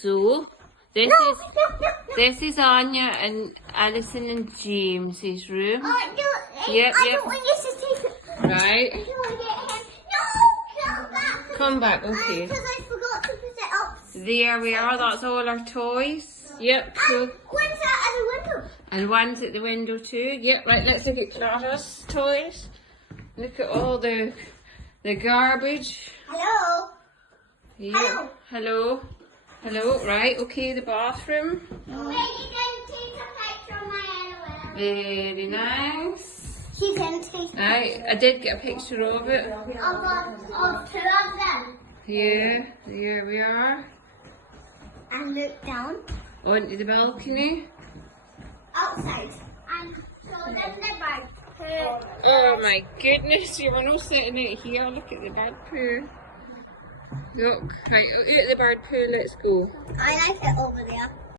So, this is Anya and Alison and James's room. Yep. I don't want you to take it. Right. I don't want to get him. No, Come back, okay. because I forgot to put it up. There we are, that's all our toys. Yep, so. One's out of the window. And one's at the window too. Yep, right, let's look at Clara's toys. Look at all the garbage. Hello. Yep. Hello, right, okay, the bathroom. Wait, you can take a picture of my underwear. Very nice. She's going to take Right, I did get a picture of it. of two of them. Yeah, there we are. And look down. Onto the balcony. Outside. And show them the bird. Oh my goodness, you were not sitting out here. Look at the bird poo. Look, right, out at the bird poo, let's go. I like it over there.